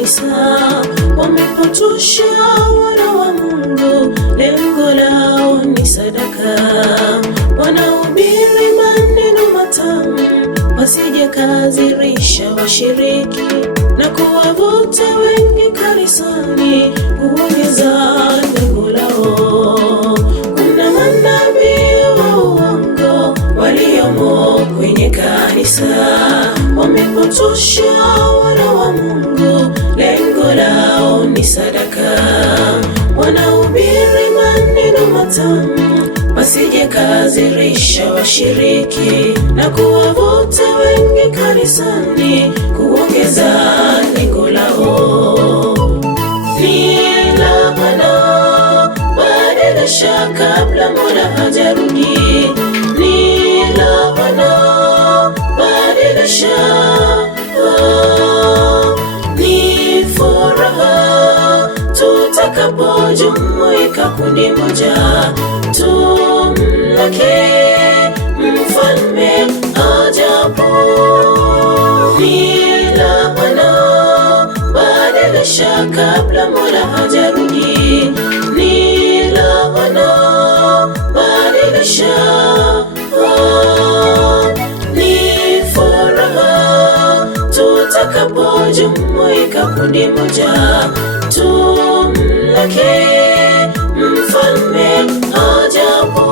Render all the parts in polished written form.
kanisa. Wamepotosha wana wa Mungu, lengo lao ni sadaka. Wanahubiri maneno matamu, wasije kadhirisha washiriki na kuwavuta wengi kanisani, kuongeza lengo lao. Kuna manabii wa uongo waliomo kwenye kanisa, wamepotosha wana wa Mungu, lengo lao ni sadaka. Wanahubiri maneno matamu, wasije kadhirisha washiriki na kuwavuta wengi kanisani, kuongeza lengo lao. Ni laana, badilisha kabla Mola hajarudi. Ni laana, badilisha. Ni furaha tutakapojumuika kundi moja, tumlaki mfalme ajapo. Ni laana, badilisha kabla Mola hajarudi. Ni laana, badilisha. Ni furaha tutakapojumuika kundi moja, tumlaki mfalme ajapo.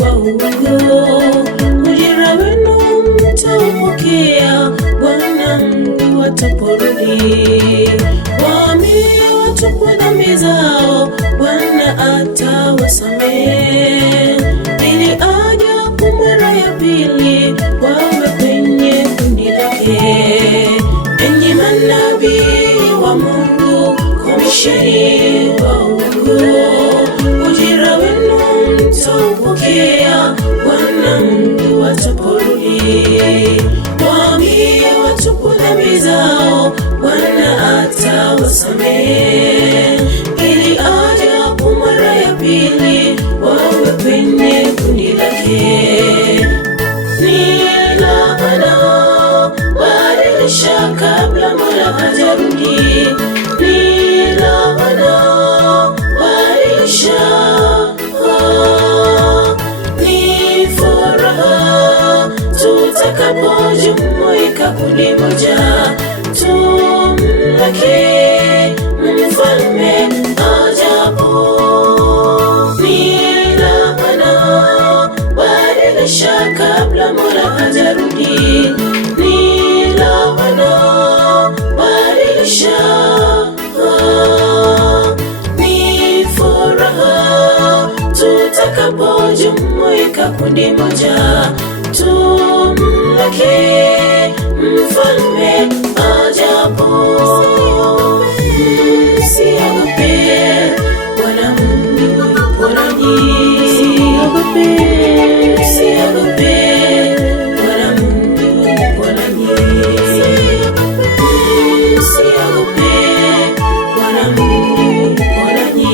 Wa uongo, ujira wenu mtaupokea, Bwana Mungu ataporudi. Waambie watupwe dhambi zao, Bwana atawasamehe, ili ajapo mara ya pili wawe kwenye kundi lake. Enyi manabii wa Mungu, komesheni wa uongo, ujira wenu mtaupokea, Bwana Mungu ataporudi. Waambie watupwe dhambi zao, Bwana atawasamehe, ili ajapo mara ya pili wawe kwenye kundi lake. Ni laana, badilisha kabla Mola hajarudi. Ni laana, badilisha. Ni furaha tutakapojumuika kundi moja, tumlaki mfalme ajapo. Ni laana, badilisha kabla Mola hajarudi. Ni laana, badilisha. Ni furaha tutakapojumuika kundi moja, tumlaki mfalme ajapo. Msiogope, Bwana Mungu yupo nanyi. Msiogope, Bwana Mungu yupo nanyi. Msiogope, Bwana Mungu yupo nanyi.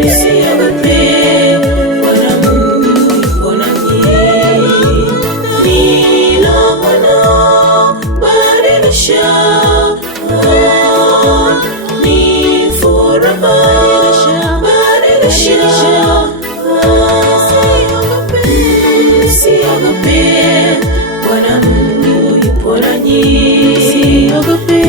Msiogope, Bwana Mungu yupo nanyi. Ni laana, badilisha. Ni furaha, badilisha. Msiogope, Bwana Mungu yupo nanyi. Msiogope.